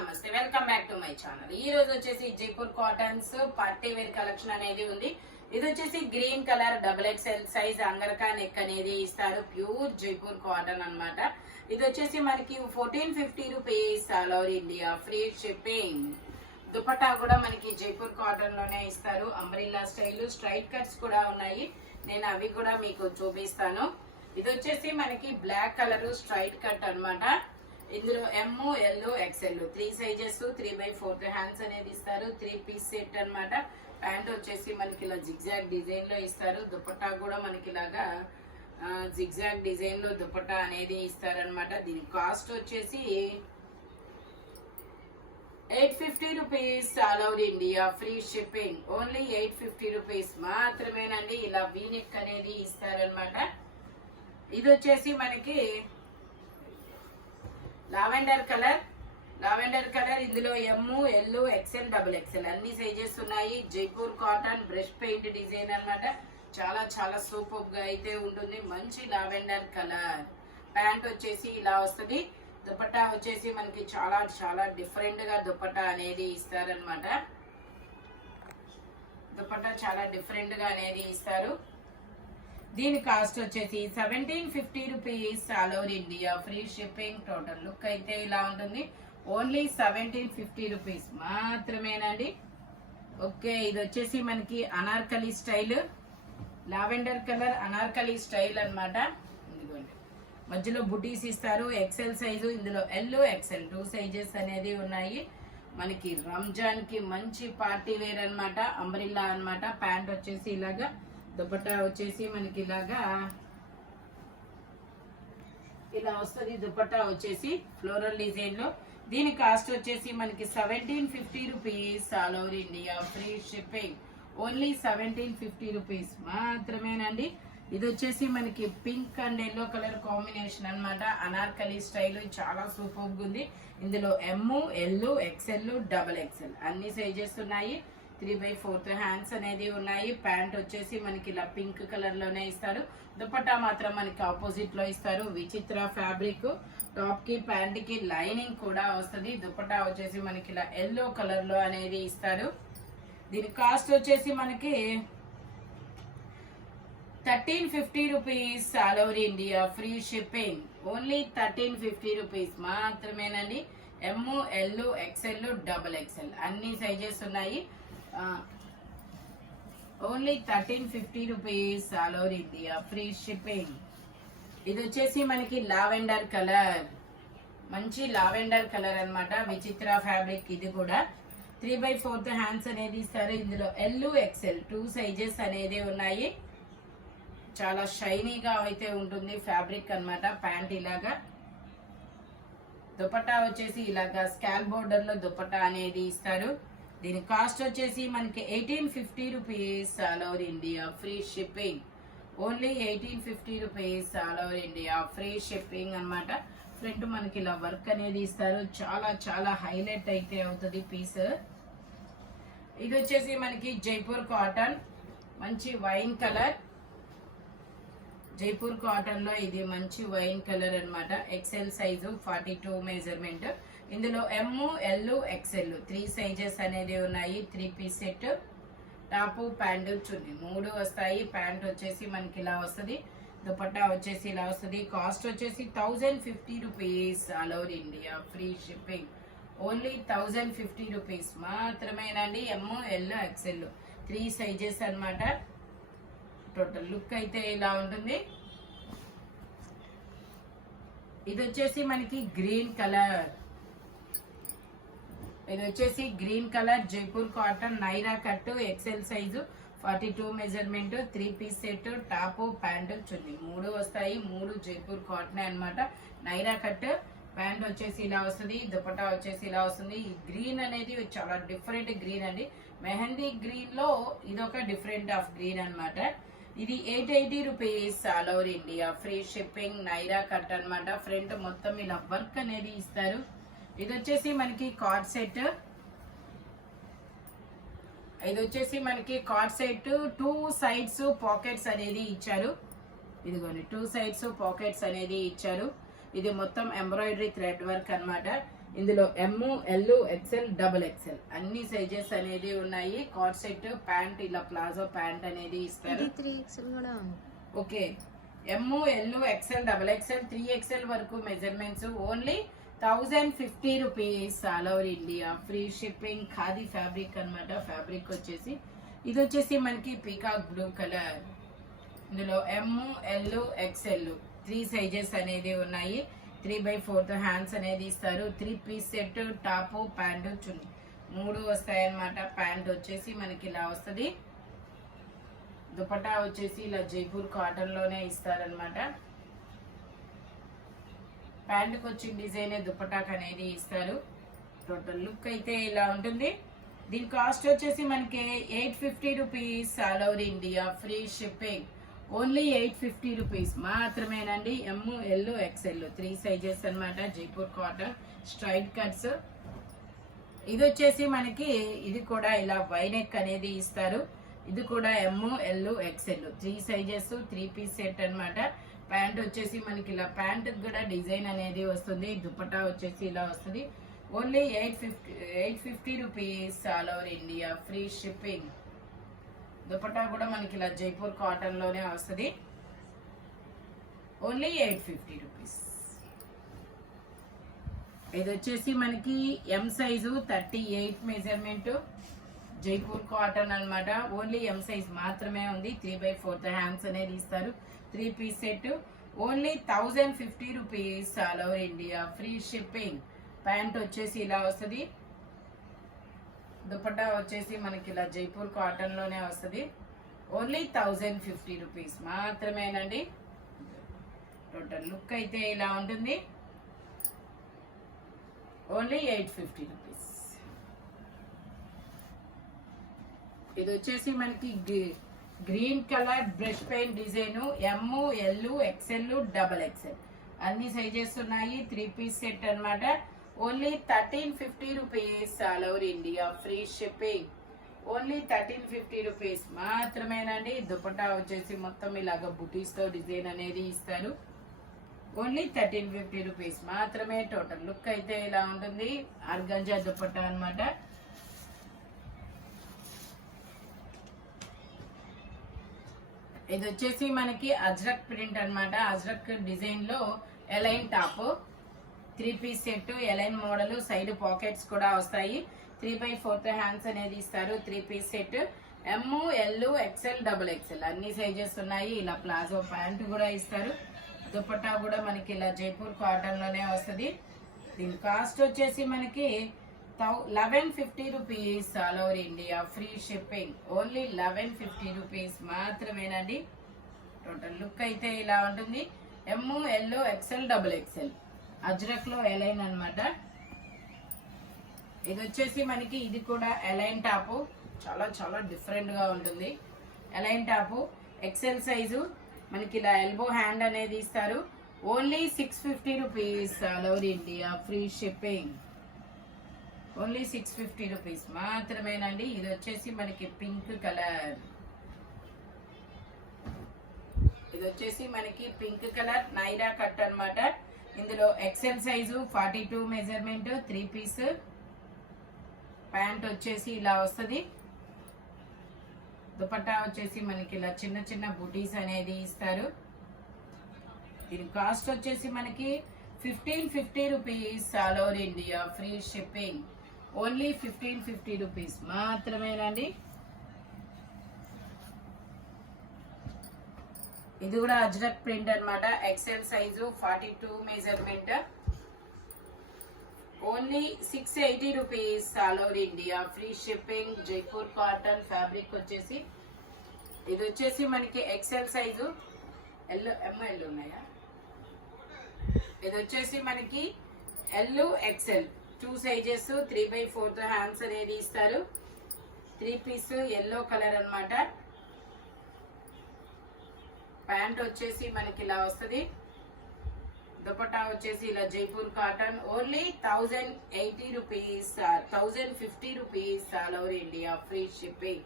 నమస్తే, welcome back to my channel. ఈ రోజు వచ్చేసి Jaipur cottons party wear collection అనేది ఉంది. ఇది వచ్చేసి green colour XXL size angrakha neck అనేది ఇస్తారు. ప్యూర్ జైపూర్ కాటన్ అన్నమాట. ఇది వచ్చేసి మనకి 1450 rupees all over India, free shipping. Dupatta కూడా మనకి జైపూర్ కాటన్ లోనే ఇస్తారు. అంబ్రిల్లా స్టైల్ స్ట్రైట్ కట్స్ కూడా ఉన్నాయి. నేను అవి కూడా మీకు చూపిస్తాను. ఇది వచ్చేసి మనకి బ్లాక్ కలర్ స్ట్రైట్ కట్ అన్నమాట. ఇందులో M, L, XL 3 sizes 3/4 hands అనేది ఇస్తారు. 3 పీస్ సెట్ అన్నమాట. ప్యాంట్ వచ్చేసి మనకి ఇలా జిగ్జాగ్ డిజైన్ లో ఇస్తారు. దుపట్టా కూడా మనకి ఇలాగా జిగ్జాగ్ డిజైన్ లో దుపట్టా అనేది ఇస్తారనమాట. దీని కాస్ట్ వచ్చేసి 850 rupees all over India, free shipping. Only 850 rupees మాత్రమేనండి. ఇలా వీనెక్ అనేది ఇస్తారనమాట. ఇది వచ్చేసి మనకి లావెండర్ కలర్ ఇందులో M, L, XL, XXL అన్ని సైజెస్ ఉన్నాయి. Jaipur cotton brush paint design అన్నమాట. చాలా చాలా సూపర్ గా అయితే ఉంటుంది. మంచి లావెండర్ కలర్. ప్యాంట్ వచ్చేసి ఇలా వస్తుంది. దుపట్టా వచ్చేసి మనకి చాలా చాలా డిఫరెంట్ గా దుపట్టా అనేది ఇస్తారనమాట. దుపట్టా చాలా డిఫరెంట్ గా అనేది ఇస్తారు. దీని కాస్ట్ వచ్చేసి 1750 rupees all over India, free shipping. Total look అయితే ఇలా ఉంటుంది. ఓన్లీ 1750 రూపీస్ మాత్రమేనండి. ఓకే, ఇది వచ్చేసి మనకి Anarkali style, lavender colour Anarkali style అన్నమాట. ఇదిగోండి, మధ్యలో బుటీస్ ఇస్తారు. XL సైజు, ఇందులో L, XL 2 సైజెస్ అనేది ఉన్నాయి. మనకి రంజాన్ కి మంచి పార్టీ వేర్ అన్నమాట. అంబ్రిల్లా అన్నమాట. ప్యాంట్ వచ్చేసి ఇలాగా, దుపట్టా వచ్చేసి మనకి ఇలాగా ఇలా వస్తుంది. దుపట్టా వచ్చేసి ఫ్లోరల్ డిజైన్ లో. దీని కాస్ట్ వచ్చేసి మనకి 1750 rupees all over India, free shipping. Only 1750 rupees మాత్రమేనండి. ఇది వచ్చేసి మనకి pink and yellow colour combination అన్నమాట. అనార్కలి స్టైల్ చాలా సూపర్ గా ఉంది. ఇందులో M, L, XL, XXL అన్ని సైజెస్ ఉన్నాయి. 3/4 హ్యాండ్స్ అనేది ఉన్నాయి. ప్యాంట్ వచ్చేసి మనకి ఇలా పింక్ కలర్ లోనే ఇస్తారు. దుపట్టా మాత్రం మనకి ఆపోజిట్ లో ఇస్తారు. విచిత్ర ఫ్యాబ్రిక్. టాప్ కి ప్యాంట్ కి లైనింగ్ కూడా వస్తుంది. దుపట్టా వచ్చేసి మనకి ఇలా ఎల్లో కలర్ లో అనేది ఇస్తారు. దీని కాస్ట్ వచ్చేసి మనకి 1350 rupees all over India, free shipping. Only 1350 rupees మాత్రమేనండి. M, L, XL, XXL అన్ని సైజెస్ ఉన్నాయి. Only 1350 rupees all over India, free shipping. ఇది వచ్చేసి మనకి లావెండర్ కలర్, మంచి లావెండర్ కలర్ అన్నమాట. విచిత్ర ఫ్యాబ్రిక్. ఇది కూడా 3/4 హ్యాండ్స్ అనేది ఇస్తారు. ఇందులో L, XL 2 సైజెస్ అనేది ఉన్నాయి. చాలా షైనీగా అయితే ఉంటుంది ఫ్యాబ్రిక్ అన్నమాట. ప్యాంట్ ఇలాగా, దుపట్టా వచ్చేసి ఇలాగా స్కాల్ బోర్డర్ లో దుపట్టా అనేది ఇస్తారు. దీని కాస్ట్ వచ్చేసి మనకి 1850 rupees all over India, free shipping. Only 1850 rupees all over India, free shipping అన్నమాట. ఫ్రంట్ మనకి ఇలా వర్క్ అనేది ఇస్తారు. చాలా చాలా హైలైట్ అయితే అవుతుంది పీస్. ఇది వచ్చేసి మనకి జైపూర్ కాటన్, మంచి వైన్ కలర్. జైపూర్ కాటన్ లో ఇది మంచి వైన్ కలర్ అన్నమాట. XL size 42 measurement. ఇందులో M, L, XL 3 సైజెస్ అనేది ఉన్నాయి. 3 పీస్ సెట్. టాపు ప్యాంటు చున్నీ 3 వస్తాయి. ప్యాంట్ వచ్చేసి మనకి ఇలా వస్తుంది. దుపట్టా వచ్చేసి ఇలా వస్తుంది. కాస్ట్ వచ్చేసి 1050 rupees all over India, free shipping. Only 1050 rupees మాత్రమేనండి. M, L, XL 3 సైజెస్ అన్నమాట. టోటల్ లుక్ అయితే ఇలా ఉంటుంది. ఇది వచ్చేసి మనకి గ్రీన్ కలర్. ఇది వచ్చేసి green colour Jaipur cotton Naira cut, XL size 42 measurement. 3 piece set. Top pant chunni 3 వస్తాయి. 3 జైపూర్ కాటన్ అన్నమాట. నైరా కట్. ప్యాంట్ వచ్చేసి ఇలా వస్తుంది. దుపట్టా వచ్చేసి ఇలా వస్తుంది. ఈ గ్రీన్ అనేది చాలా డిఫరెంట్ గ్రీన్ అండి. మెహందీ గ్రీన్ లో ఇదొక డిఫరెంట్ ఆఫ్ గ్రీన్ అన్నమాట. ఇది 880 rupees all over India, free shipping. Naira cut అన్నమాట. ఫ్రంట్ మొత్తం ఇలా వర్క్ అనేది ఇస్తారు. ఇది వచ్చేసి మనకి కార్డ్ సెట్. ఇది వచ్చేసి మనకి కార్డ్ సెట్. 2 సైడ్స్ పాకెట్స్ అనేది ఇచ్చారు. ఇదిగోండి 2 సైడ్స్ పాకెట్స్ అనేది ఇచ్చారు. ఇది మొత్తం ఎంబ్రాయిడరీ థ్రెడ్ వర్క్ అన్నమాట. ఇందులో M, L, XL, double XL అన్ని సైజెస్ అనేది ఉన్నాయి. కాట్ సెట్ ప్యాంట్ ఇలా ప్లాజో ప్యాంట్ అనేది ఇస్తారు. 3XL కూడా okay, M, L, XL, double XL, 3XL వరకు measurements. Only 1050 rupees all over India. Free shipping. Khadi fabric అన్నమాట. ఫ్యాబ్రిక్ వచ్చేసి ఇది వచ్చేసి మనకి పీకాక్ బ్లూ కలర్. ఇందులో ఎమ్, ఎల్, ఎక్సెల్ 3 సైజెస్ అనేది ఉన్నాయి. 3/4 హ్యాండ్స్ అనేది ఇస్తారు. 3 పీస్ సెట్, టాప్, ప్యాంటు, చున్నీ 3 వస్తాయి అన్నమాట. ప్యాంట్ వచ్చేసి మనకి ఇలా వస్తుంది. దుపట్టా వచ్చేసి ఇలా జైపూర్ కాటన్ లోనే ఇస్తారనమాట. ప్యాంటుకి వచ్చిన డిజైన్ దుపట్టాకి అనేది ఇస్తారు. టోటల్ లుక్ అయితే ఇలా ఉంటుంది. దీని కాస్ట్ వచ్చేసి మనకి 850 rupees all over India. Free shipping. Only 850 rupees మాత్రమేనండి. ఎమ్, ఎల్, ఎక్సెల్ 3 సైజెస్ అన్నమాట. Jaipur cotton straight cuts. ఇది వచ్చేసి మనకి ఇది కూడా ఇలా వైనెక్ అనేది ఇస్తారు. ఇది కూడా M, L, XL 3 sizes 3 piece set అన్నమాట. ప్యాంట్ వచ్చేసి మనకి ఇలా ప్యాంట్ కూడా డిజైన్ అనేది వస్తుంది. దుపట్టా వచ్చేసి ఇలా వస్తుంది. Only 850 rupees all over India. Free shipping. Dupatta కూడా మనకి ఇలా జైపూర్ కాటన్ లోనే వస్తుంది. Only 850 rupees. ఇది వచ్చేసి మనకి M size 38 measurement Jaipur cotton అన్నమాట. ఓన్లీ ఎం సైజ్ మాత్రమే ఉంది. 3/4 హ్యాండ్స్ అనేది ఇస్తారు. 3 piece set. Only 1050 rupees all over India. Free shipping. Pant వచ్చేసి ఇలా వస్తుంది. దుపట్టా వచ్చేసి మనకి ఇలా జైపూర్ కాటన్ లోనే వస్తుంది. ఓన్లీ 1050 రూపీస్ మాత్రమేనండి. టోటల్ లుక్ అయితే ఇలా ఉంటుంది. Only 850 rupees. ఇది వచ్చేసి మనకి green colour brush paint design. M, L, XL, double XL అన్ని సైజెస్ ఉన్నాయి. 3 పీస్ సెట్ అన్నమాట. Only 1350 rupees all over India. Free shipping. Only 1350 rupees మాత్రమేనండి. దుపట్టా వచ్చేసి మొత్తం ఇలాగ బుటీస్ తో డిజైన్ అనేది ఇస్తారు. ఓన్లీ 1350 రూపీస్ మాత్రమే. టోటల్ లుక్ అయితే ఇలా ఉంటుంది. ఆర్గంజా దుపట్టా అన్నమాట. ఇది వచ్చేసి మనకి అజ్రక్ ప్రింట్ అన్నమాట. అజ్రక్ డిజైన్ లో A line top 3 piece set. A line model. Side pockets కూడా వస్తాయి. 3/4 హ్యాండ్స్ అనేది ఇస్తారు. 3 piece set. M, L, XL, double XL అన్ని సైజెస్ ఉన్నాయి. ఇలా ప్లాజో ప్యాంట్ కూడా ఇస్తారు. దుపట్టా కూడా మనకి ఇలా జైపూర్ కాటన్ లోనే వస్తుంది. దీని కాస్ట్ వచ్చేసి మనకి 1150 rupees all over India. Free shipping. Only 1150 rupees మాత్రమేనండి. టోటల్ లుక్ అయితే ఇలా ఉంటుంది. M, L, XL, double XL ajrak లో ఎలైన్ అన్నమాట. ఇది వచ్చేసి మనకి ఇది కూడా ఎలైన్ టాప్. చాలా చాలా డిఫరెంట్ గా ఉంటుంది. A line top XL size. మనకి ఇలా ఎల్బో హ్యాండ్ అనేది ఇస్తారు. Only 650 rupees all over India. Free shipping. Only 650 rupees మాత్రమేనండి. ఇది వచ్చేసి మనకి పింక్ కలర్. ఇది వచ్చేసి మనకి పింక్ కలర్ నైరా కట్ అన్నమాట. ఇందులో XL size 42 measurement 3 piece. Pant వచ్చేసి ఇలా వస్తుంది. దుపట్టా వచ్చేసి మనకి ఇలా చిన్న చిన్న బుటీస్ అనేది ఇస్తారు. దీని కాస్ట్ వచ్చేసి మనకి 1550 rupees all over India. Free shipping. Only 1550 rupees మాత్రమేనండి. ఇది కూడా అజ్రక్ ప్రింట్ అన్నమాట. XL size 42 measurement. Only 680 rupees all over India. Free shipping. Jaipur cotton fabric వచ్చేసి ఇది వచ్చేసి మనకి ఎక్సెల్ సైజు. ఎల్ ఉన్నాయా? ఇది వచ్చేసి మనకి ఎల్, ఎక్సెల్ 2 సైజెస్ 3/4 హ్యాండ్స్ అనేది ఇస్తారు. 3 పీస్ ఎల్లో కలర్ అన్నమాట. ప్యాంట్ వచ్చేసి మనకి ఇలా వస్తుంది. దుపట్టా వచ్చేసి ఇలా Jaipur cotton. Only 1080 rupees 1050 rupees all over India. Free shipping.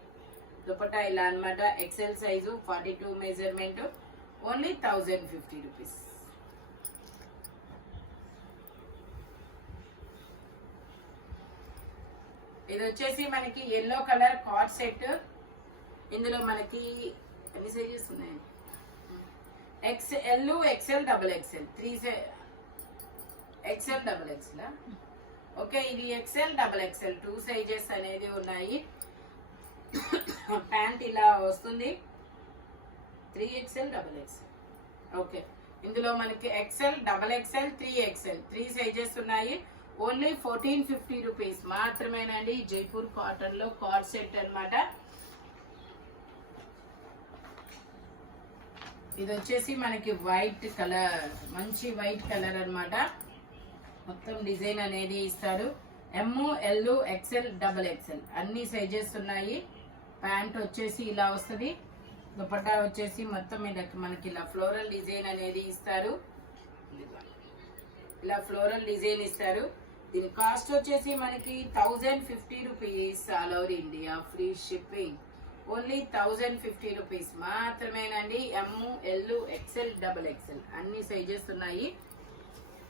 Dupatta ఇలా అన్నమాట. XL size 42 measurement. Only 1050 rupees. ఇది వచ్చేసి మనకి ఎల్లో కలర్ కార్డ్ సెట్. ఇందులో మనకి ఎన్ని సైజెస్ ఉన్నాయి? XL, XL, double XL, XL double XL. Okay, ఇది ఎక్స్ఎల్ డబుల్ ఎక్స్ఎల్ 2 సైజెస్ అనేది ఉన్నాయి. ప్యాంట్ ఇలా వస్తుంది. 3XL double XL. ఓకే, ఇందులో మనకి XL, double XL, 3XL 3 sizes ఉన్నాయి. ఓన్లీ 1450 రూపీస్ మాత్రమేనండి. జైపూర్ కాటన్ లో కార్డ్ సెట్ అన్నమాట. ఇది వచ్చేసి మనకి వైట్ కలర్, మంచి వైట్ కలర్ అన్నమాట. మొత్తం డిజైన్ అనేది ఇస్తారు. M, L, XL, double XL అన్ని సైజెస్ ఉన్నాయి. ప్యాంట్ వచ్చేసి ఇలా వస్తుంది. దుపట్టా వచ్చేసి మొత్తం మీద మనకి ఇలా ఫ్లోరల్ డిజైన్ అనేది ఇస్తారు. ఇలా ఫ్లోరల్ డిజైన్ ఇస్తారు. దీని కాస్ట్ వచ్చేసి మనకి 1050 rupees. All over India free shipping. Only 1050 rupees మాత్రమేనండి. M, L, XL, double XL అన్ని సైజెస్ ఉన్నాయి.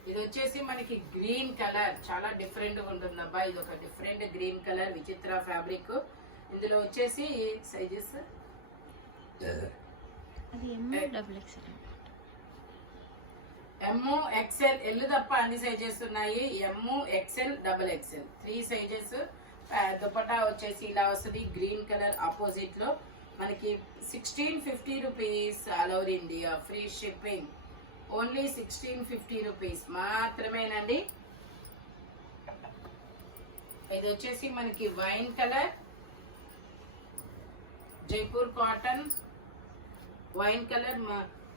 ఇది వచ్చేసి మనకి గ్రీన్ కలర్, చాలా డిఫరెంట్ గా ఉంటుంది అబ్బా. ఇది ఒక డిఫరెంట్ గ్రీన్ కలర్, విచిత్ర ఫ్యాబ్రిక్. ఇందులో వచ్చేసి సైజెస్ ఎమ్, ఎక్స్ఎల్, ఎల్ తప్ప అన్ని సైజెస్ ఉన్నాయి. M, XL, double XL 3 sizes. Dupatta వచ్చేసి ఇలా వస్తుంది గ్రీన్ కలర్. ఆపోజిట్ లో మనకి 1650 rupees. All over India free shipping. Only 1650 rupees మాత్రమేనండి. ఇది వచ్చేసి మనకి wine colour, Jaipur cotton wine colour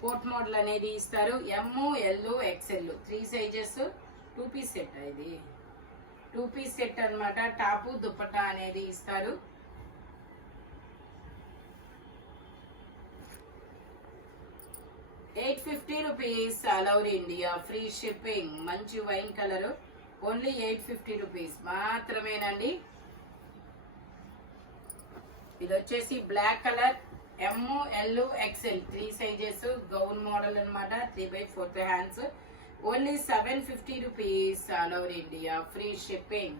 coat model అనేది ఇస్తారు. M, L, XL 3 sizes. 2 piece set. ఇది 2 పీస్ సెట్ అన్నమాట. టాపు దుపట్టా అనేది ఇస్తారు. $850 rupees. All over India free shipping. మంచి వైన్ కలర్. ఓన్లీ 850 రూపీస్ మాత్రమేనండి. ఇది వచ్చేసి black colour. M, L, XL 3 sizes. Gown model అన్నమాట. 3/4 hands. Only 750 rupees. All over India free shipping.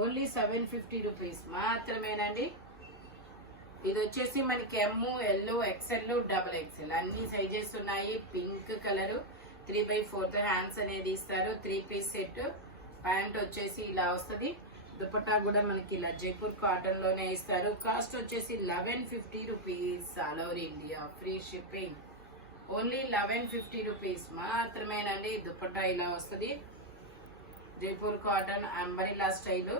Only 750 rupees మాత్రమేనండి. ఇది వచ్చేసి మనకి M, L, XL, double XL అన్ని సైజెస్ ఉన్నాయి. Pink colour. 3/4 హ్యాండ్స్ అనేది ఇస్తారు. 3 పీస్ సెట్. ప్యాంట్ వచ్చేసి ఇలా వస్తుంది. దుపట్టా కూడా మనకి ఇలా జైపూర్ కాటన్ లోనే ఇస్తారు. కాస్ట్ వచ్చేసి 1150 rupees. All over India free shipping. Only 1150 rupees మాత్రమేనండి. దుపట్టా ఇలా వస్తుంది. Jaipur cotton umbrella style.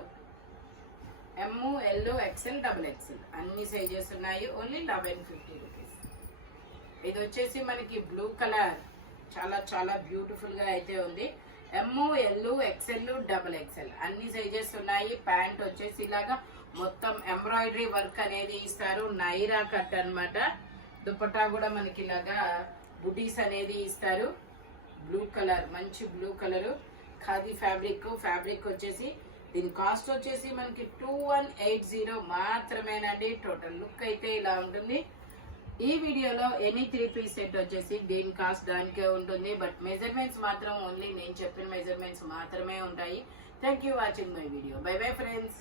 M, L, XL, double XL అన్ని సైజెస్ ఉన్నాయి. Only 1150 rupees. ఇది వచ్చేసి మనకి బ్లూ కలర్, చాలా చాలా బ్యూటిఫుల్ గా అయితే ఉంది. ఎమ్, ఎల్, ఎక్స్ఎల్, డబుల్ ఎక్స్ఎల్ అన్ని సైజెస్ ఉన్నాయి. ప్యాంట్ వచ్చేసి ఇలాగా మొత్తం ఎంబ్రాయిడరీ వర్క్ అనేది ఇస్తారు. నైరా కట్ అన్నమాట. దుపట్టా కూడా మనకి ఇలాగా బుటీస్ అనేది ఇస్తారు. బ్లూ కలర్, మంచి బ్లూ కలర్. ఖాదీ ఫ్యాబ్రిక్ వచ్చేసి దీని కాస్ట్ వచ్చేసి మనకి 2180 మాత్రమేనండి. టోటల్ లుక్ అయితే ఇలా ఉంటుంది. ఈ వీడియోలో ఎనీ 3 పీస్ సెట్ వచ్చేసి దీని కాస్ట్ దానికే ఉంటుంది. బట్ మెజర్మెంట్స్ మాత్రం ఓన్లీ నేను చెప్పిన మెజర్మెంట్స్ మాత్రమే ఉంటాయి. Thank you watching my video. By bye friends.